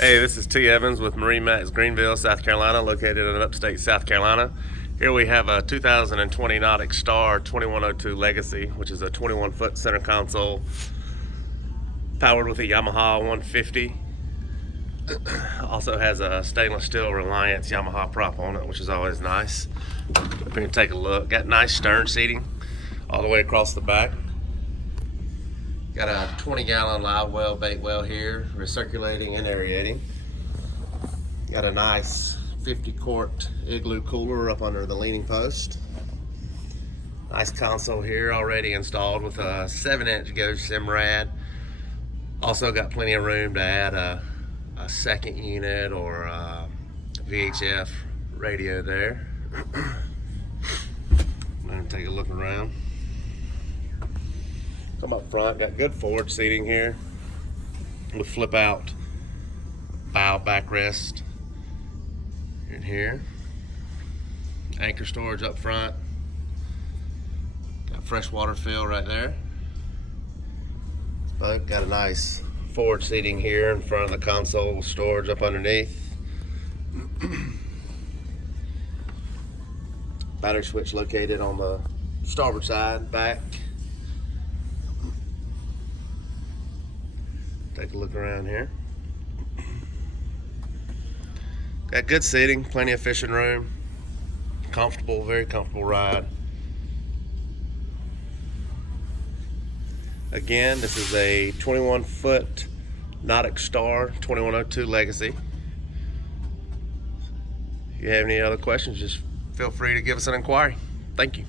Hey, this is T. Evans with MarineMax Greenville, South Carolina, located in upstate South Carolina. Here we have a 2020 NauticStar 2102 Legacy, which is a 21-foot center console, powered with a Yamaha 150. Also has a stainless steel Reliance Yamaha prop on it, which is always nice. Up here and take a look. Got nice stern seating all the way across the back. Got a 20-gallon live well bait well here, recirculating and aerating. Got a nice 50-quart igloo cooler up under the leaning post. Nice console here already installed with a 7-inch gauge Simrad. Also got plenty of room to add a second unit or a VHF radio there. I'm gonna take a look around. Come up front, got good forward seating here with flip out bow backrest in here. Anchor storage up front. Got freshwater fill right there. But got a nice forward seating here in front of the console with storage up underneath. Battery switch located on the starboard side back. Take a look around here. Got good seating, plenty of fishing room. Comfortable, very comfortable ride. Again, this is a 21-foot NauticStar 2102 Legacy. If you have any other questions, just feel free to give us an inquiry. Thank you.